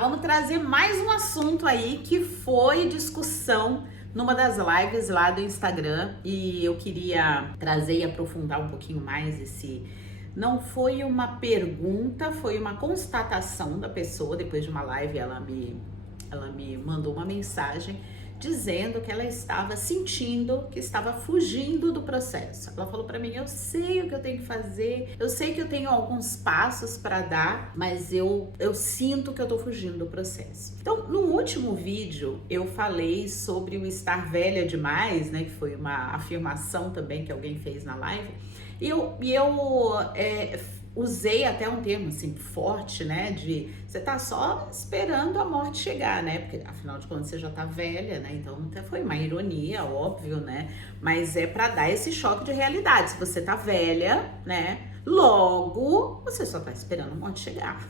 vamos trazer mais um assunto aí que foi discussão numa das lives lá do Instagram e eu queria trazer e aprofundar um pouquinho mais esse... Não foi uma pergunta, foi uma constatação da pessoa. Depois de uma live ela me mandou uma mensagem dizendo que ela estava sentindo que estava fugindo do processo. Ela falou para mim: eu sei o que eu tenho que fazer, eu sei que eu tenho alguns passos para dar, mas eu sinto que eu tô fugindo do processo. Então, no último vídeo eu falei sobre o estar velha demais, né, que foi uma afirmação também que alguém fez na live. E eu usei até um termo assim forte, né, de você tá só esperando a morte chegar, né, porque afinal de contas você já tá velha, né, então até foi uma ironia, óbvio, né, mas é para dar esse choque de realidade. Se você tá velha, né, logo você só tá esperando a morte chegar.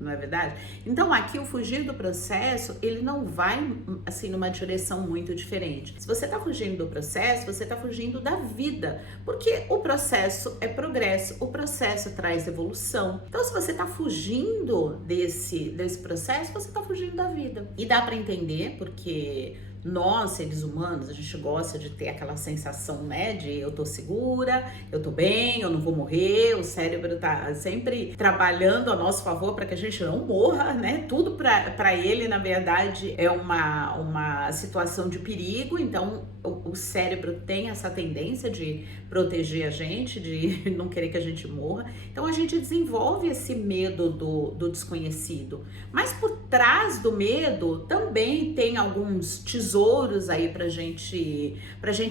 Não é verdade? Então aqui o fugir do processo, ele não vai assim numa direção muito diferente. Se você tá fugindo do processo, você tá fugindo da vida, porque o processo é progresso, o processo traz evolução. Então se você tá fugindo desse processo, você tá fugindo da vida. E dá para entender, porque nós, seres humanos, a gente gosta de ter aquela sensação, né, de eu tô segura, eu tô bem, eu não vou morrer, o cérebro tá sempre trabalhando a nosso favor para que a gente não morra, né, tudo para ele, na verdade, é uma situação de perigo. Então o cérebro tem essa tendência de proteger a gente, de não querer que a gente morra. Então a gente desenvolve esse medo do desconhecido, mas por trás do medo também tem alguns tesouros aí pra gente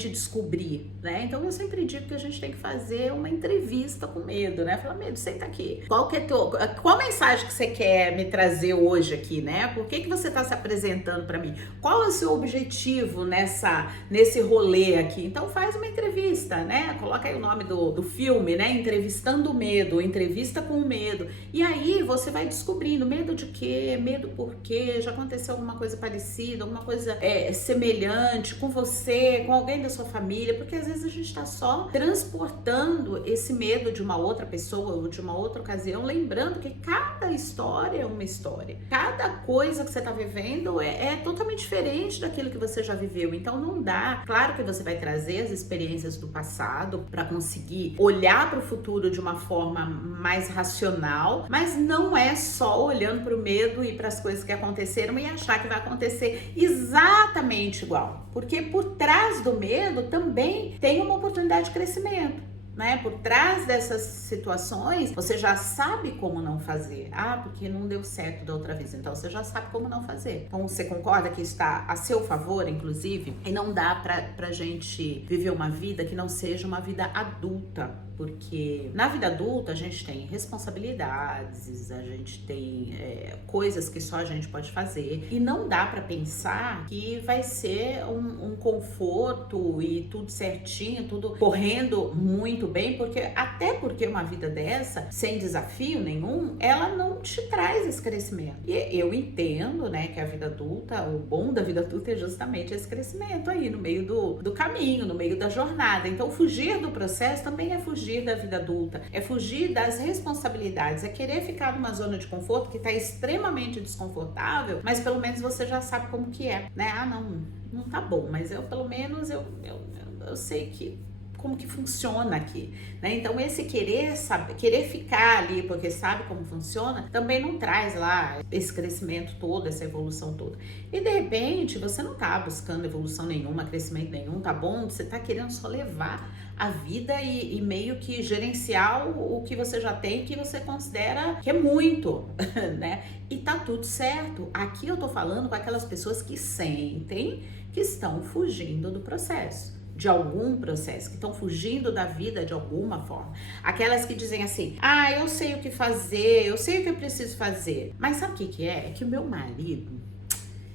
descobrir, né? Então eu sempre digo que a gente tem que fazer uma entrevista com medo, né? Falar: medo, senta aqui. Qual mensagem que você quer me trazer hoje aqui, né? Por que você tá se apresentando para mim? Qual é o seu objetivo nesse rolê aqui? Então faz uma entrevista, né? Coloca aí o nome do filme, né? Entrevistando o medo, entrevista com o medo. E aí você vai descobrindo medo de quê? Medo por quê? Já aconteceu alguma coisa parecida, alguma coisa semelhante com você, com alguém da sua família? Porque às vezes a gente tá só transportando esse medo de uma outra pessoa ou de uma outra ocasião, lembrando que cada história é uma história. Cada coisa que você tá vivendo é totalmente diferente daquilo que você já viveu. Então não dá. Claro que você vai trazer as experiências do passado para conseguir olhar para o futuro de uma forma mais racional, mas não é só olhando para o medo e para as coisas que aconteceram e achar que vai acontecer exatamente igual, porque por trás do medo também tem uma oportunidade de crescimento, né? Por trás dessas situações, você já sabe como não fazer. Porque não deu certo da outra vez, então você já sabe como não fazer. Então você concorda que está a seu favor, inclusive? E não dá pra gente viver uma vida que não seja uma vida adulta, porque na vida adulta a gente tem responsabilidades, a gente tem coisas que só a gente pode fazer, e não dá pra pensar que vai ser um conforto e tudo certinho, tudo correndo muito bem, até porque uma vida dessa, sem desafio nenhum, ela não te traz esse crescimento. E eu entendo, né, que a vida adulta, o bom da vida adulta é justamente esse crescimento aí, no meio do caminho, no meio da jornada. Então fugir do processo também é fugir da vida adulta, é fugir das responsabilidades, é querer ficar numa zona de conforto que tá extremamente desconfortável, mas pelo menos você já sabe como que é, né? Não tá bom, mas pelo menos eu sei como que funciona aqui, né? Então esse querer ficar ali porque sabe como funciona, também não traz lá esse crescimento todo, essa evolução toda. E de repente você não tá buscando evolução nenhuma, crescimento nenhum, tá bom? Você tá querendo só levar a vida e meio que gerenciar o que você já tem, que você considera que é muito, né? E tá tudo certo. Aqui eu tô falando com aquelas pessoas que sentem que estão fugindo do processo, de algum processo, que estão fugindo da vida de alguma forma. Aquelas que dizem assim: eu sei o que fazer, eu sei o que eu preciso fazer. Mas sabe o que é? É que o meu marido,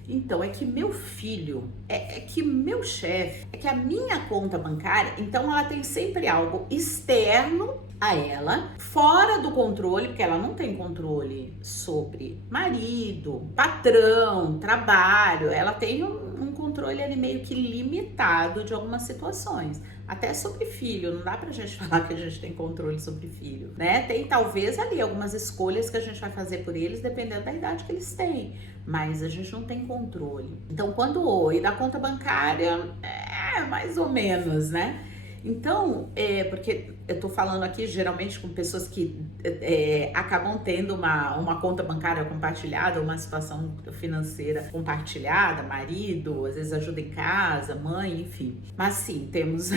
então, é que meu filho, é que meu chefe, é que a minha conta bancária, então ela tem sempre algo externo a ela, fora do controle, porque ela não tem controle sobre marido, patrão, trabalho, ela tem um controle controle ali meio que limitado de algumas situações. Até sobre filho, não dá pra gente falar que a gente tem controle sobre filho, né? Tem talvez ali algumas escolhas que a gente vai fazer por eles, dependendo da idade que eles têm, mas a gente não tem controle. Então, e da conta bancária, mais ou menos, né? Então, porque eu tô falando aqui geralmente com pessoas que acabam tendo uma conta bancária compartilhada, uma situação financeira compartilhada, marido, às vezes ajuda em casa, mãe, enfim. Mas sim, temos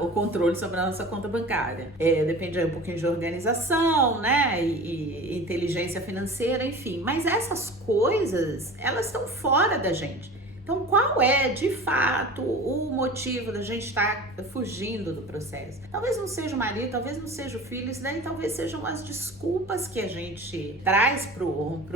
o controle sobre a nossa conta bancária. Depende aí um pouquinho de organização, né, e inteligência financeira, enfim. Mas essas coisas, elas estão fora da gente. Então, qual é, de fato, o motivo da gente estar fugindo do processo? Talvez não seja o marido, talvez não seja o filho, isso daí talvez sejam as desculpas que a gente traz pro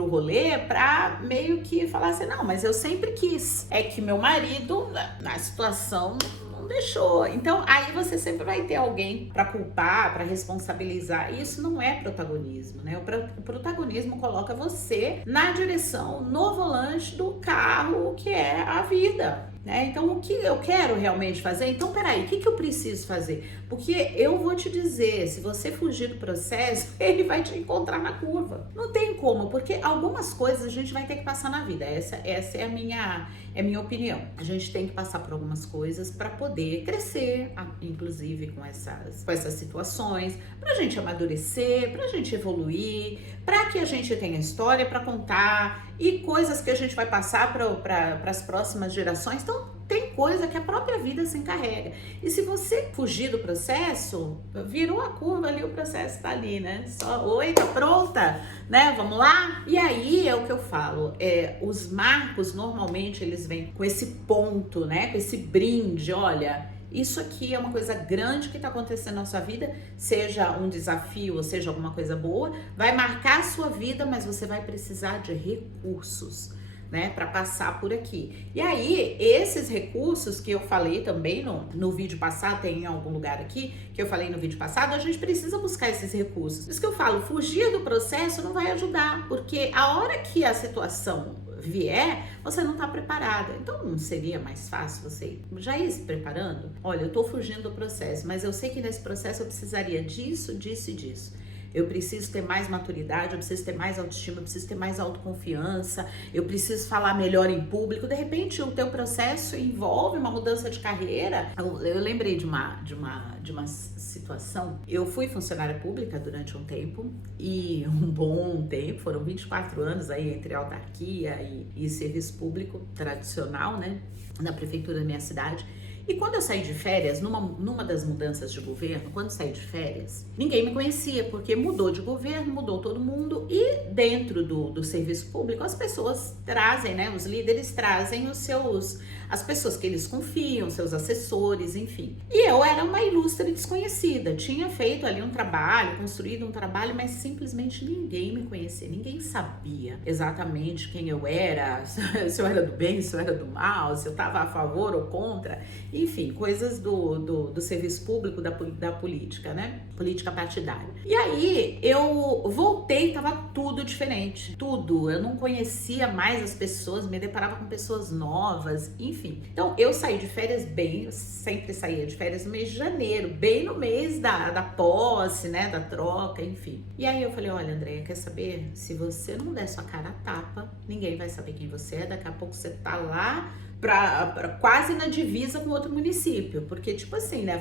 rolê pra meio que falar assim, não, mas eu sempre quis. É que meu marido, na situação, não deixou. Então, aí você sempre vai ter alguém para culpar, para responsabilizar. E isso não é protagonismo, né? O protagonismo coloca você na direção, no volante do carro que é a vida, né? Então, o que eu quero realmente fazer? Então, peraí, o que eu preciso fazer? Porque eu vou te dizer, se você fugir do processo, ele vai te encontrar na curva. Não tem como, porque algumas coisas a gente vai ter que passar na vida. Essa é a minha opinião. A gente tem que passar por algumas coisas para poder crescer, inclusive com essas situações, pra gente amadurecer, pra gente evoluir, para que a gente tenha história para contar e coisas que a gente vai passar para as próximas gerações. Então, tem coisa que a própria vida se encarrega. E se você fugir do processo, virou a curva ali, o processo tá ali, né? Só, oi, tá pronta? Né? Vamos lá? E aí é o que eu falo, os marcos normalmente eles vêm com esse ponto, né? Com esse brinde, olha, isso aqui é uma coisa grande que está acontecendo na sua vida, seja um desafio ou seja alguma coisa boa, vai marcar a sua vida, mas você vai precisar de recursos, né, para passar por aqui. E aí, esses recursos que eu falei também no vídeo passado, tem em algum lugar aqui, que eu falei no vídeo passado, a gente precisa buscar esses recursos. Por isso que eu falo, fugir do processo não vai ajudar, porque a hora que a situação vier, você não tá preparada. Então, não seria mais fácil você já ir se preparando? Olha, eu tô fugindo do processo, mas eu sei que nesse processo eu precisaria disso, disso e disso. Eu preciso ter mais maturidade, eu preciso ter mais autoestima, eu preciso ter mais autoconfiança, eu preciso falar melhor em público. De repente, o teu processo envolve uma mudança de carreira. Eu lembrei de uma situação. Eu fui funcionária pública durante um tempo, e um bom tempo, foram 24 anos aí entre autarquia e serviço público tradicional, né, na prefeitura da minha cidade. E quando eu saí de férias, numa das mudanças de governo, quando saí de férias, ninguém me conhecia, porque mudou de governo, mudou todo mundo, e dentro do serviço público, as pessoas trazem, né, os líderes trazem as pessoas que eles confiam, seus assessores, enfim. E eu era uma ilustre desconhecida, tinha feito ali um trabalho, construído um trabalho, mas simplesmente ninguém me conhecia, ninguém sabia exatamente quem eu era, se eu era do bem, se eu era do mal, se eu estava a favor ou contra. Enfim, coisas do serviço público, da política, né? Política partidária. E aí, eu voltei, tava tudo diferente. Tudo. Eu não conhecia mais as pessoas, me deparava com pessoas novas, enfim. Então, eu saí de férias bem, eu sempre saía de férias no mês de janeiro, bem no mês da posse, né? Da troca, enfim. E aí, eu falei, olha, Andréia, quer saber? Se você não der sua cara a tapa, ninguém vai saber quem você é, daqui a pouco você tá lá pra quase na divisa com outro município, porque tipo assim, né,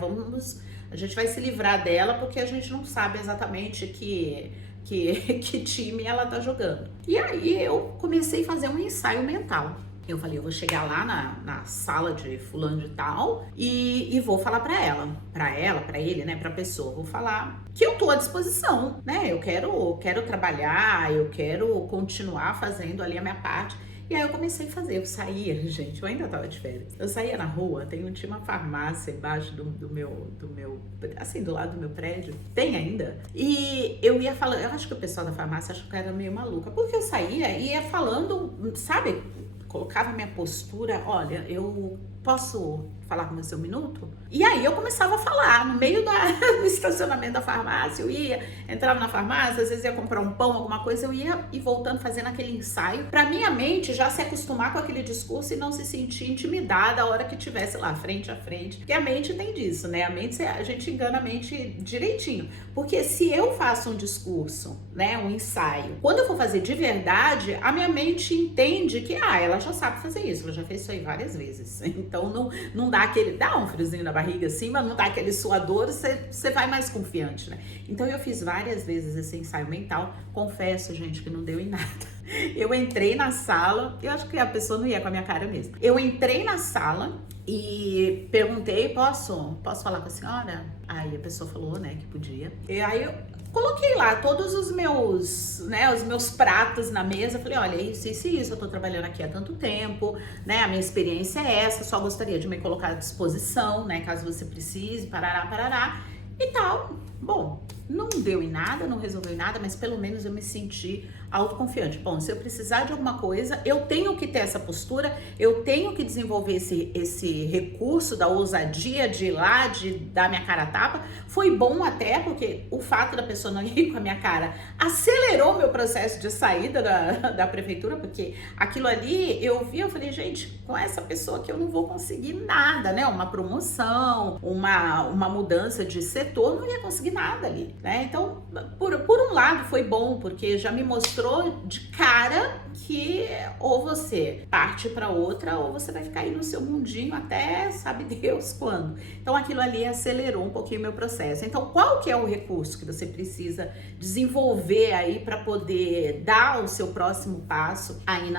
a gente vai se livrar dela porque a gente não sabe exatamente que time ela tá jogando. E aí eu comecei a fazer um ensaio mental. Eu falei, eu vou chegar lá na sala de fulano de tal e vou falar pra ele, né, pra pessoa, vou falar que eu tô à disposição, né, eu quero trabalhar, eu quero continuar fazendo ali a minha parte. E aí eu comecei a fazer, eu saía, gente, eu ainda tava de férias. Eu saía na rua, tinha uma farmácia embaixo do meu, assim, do lado do meu prédio, tem ainda. E eu ia falando, eu acho que o pessoal da farmácia achou que eu era meio maluca, porque eu saía e ia falando, sabe, colocava minha postura, olha, eu posso falar com você um minuto? E aí eu começava a falar no meio do estacionamento da farmácia. Eu ia, entrava na farmácia, às vezes ia comprar um pão, alguma coisa, eu ia e voltando fazendo aquele ensaio pra minha mente já se acostumar com aquele discurso e não se sentir intimidada a hora que tivesse lá frente a frente. Porque a mente tem disso, né? A gente engana a mente direitinho. Porque se eu faço um discurso, né, um ensaio, quando eu for fazer de verdade, a minha mente entende que ela já sabe fazer isso, ela já fez isso aí várias vezes. Então não dá dá um friozinho na barriga assim, mas não dá aquele suador, você vai mais confiante, né? Então eu fiz várias vezes esse ensaio mental, confesso, gente, que não deu em nada. Eu entrei na sala, eu acho que a pessoa não ia com a minha cara mesmo. Eu entrei na sala e perguntei, posso falar com a senhora? Aí a pessoa falou, né, que podia. E aí eu coloquei lá todos os meus pratos na mesa. Falei, olha, isso, eu tô trabalhando aqui há tanto tempo, né? A minha experiência é essa, só gostaria de me colocar à disposição, né? Caso você precise, parará e tal. Bom, não deu em nada, não resolveu em nada, mas pelo menos eu me senti autoconfiante. Bom, se eu precisar de alguma coisa, eu tenho que ter essa postura, eu tenho que desenvolver esse recurso da ousadia de ir lá, de dar minha cara a tapa. Foi bom até, porque o fato da pessoa não ir com a minha cara acelerou meu processo de saída da prefeitura, porque aquilo ali eu falei, gente, com essa pessoa aqui eu não vou conseguir nada, né? Uma promoção, uma mudança de setor, não ia conseguir nada ali, né? Então, por um lado foi bom, porque já me mostrou de cara que ou você parte para outra ou você vai ficar aí no seu mundinho até sabe Deus quando. Então aquilo ali acelerou um pouquinho o meu processo. Então qual que é o recurso que você precisa desenvolver aí para poder dar o seu próximo passo aí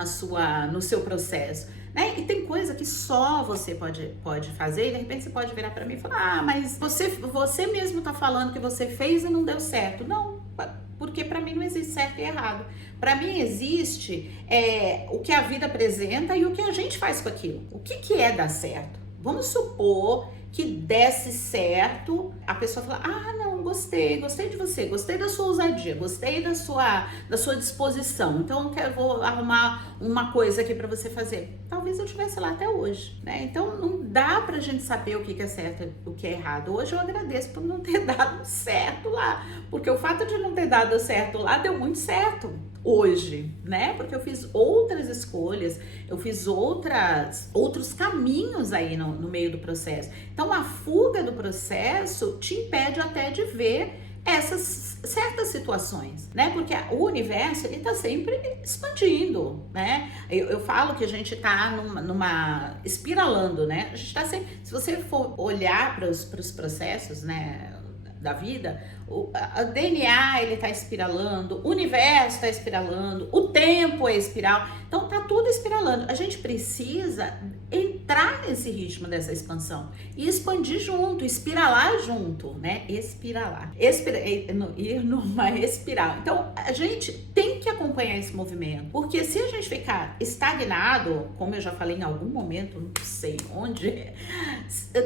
no seu processo? Né? E tem coisa que só você pode fazer e de repente você pode virar para mim e falar, mas você mesmo tá falando que você fez e não deu certo. Não, porque para mim não existe certo e errado. Para mim existe o que a vida apresenta e o que a gente faz com aquilo. O que é dar certo? Vamos supor que desse certo, a pessoa fala, não, gostei de você, gostei da sua ousadia, gostei da sua disposição, então vou arrumar uma coisa aqui para você fazer. Talvez eu estivesse lá até hoje, né? Então não dá pra gente saber o que é certo e o que é errado. Hoje eu agradeço por não ter dado certo lá, porque o fato de não ter dado certo lá deu muito certo hoje, né? Porque eu fiz outras escolhas, eu fiz outros caminhos aí no meio do processo. Então a fuga do processo te impede até de ver essas certas situações, né? Porque o universo, ele tá sempre expandindo, né? Eu falo que a gente tá numa espiralando, né? A gente tá sempre, se você for olhar para os processos, né, da vida, o DNA ele tá espiralando, o universo tá espiralando, o tempo é espiral, então tá tudo espiralando. A gente precisa entrar nesse ritmo dessa expansão e expandir junto, espiralar junto, né? Ir numa espiral. Então a gente tem que acompanhar esse movimento, porque se a gente ficar estagnado, como eu já falei em algum momento, não sei onde,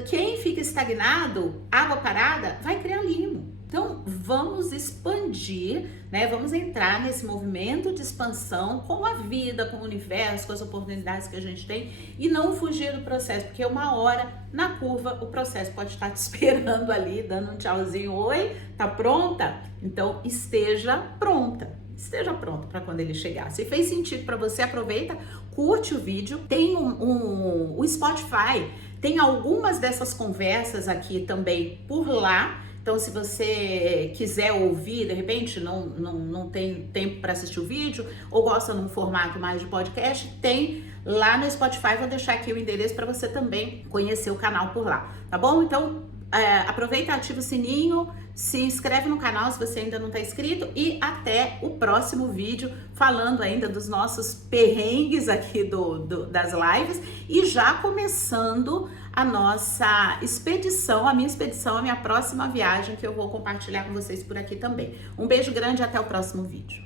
quem fica estagnado, água parada, vai criar limo. Então, vamos expandir, né? Vamos entrar nesse movimento de expansão com a vida, com o universo, com as oportunidades que a gente tem e não fugir do processo, porque uma hora, na curva, o processo pode estar te esperando ali, dando um tchauzinho, oi, tá pronta? Então, esteja pronta. Esteja pronto para quando ele chegar. Se fez sentido para você, aproveita, curte o vídeo. Tem o Spotify, tem algumas dessas conversas aqui também por lá. Então, se você quiser ouvir, de repente não tem tempo para assistir o vídeo ou gosta num formato mais de podcast, tem lá no Spotify. Vou deixar aqui o endereço para você também conhecer o canal por lá, tá bom? Então, aproveita, ativa o sininho, se inscreve no canal se você ainda não está inscrito e até o próximo vídeo falando ainda dos nossos perrengues aqui das lives e já começando a nossa expedição, a minha próxima viagem que eu vou compartilhar com vocês por aqui também. Um beijo grande e até o próximo vídeo.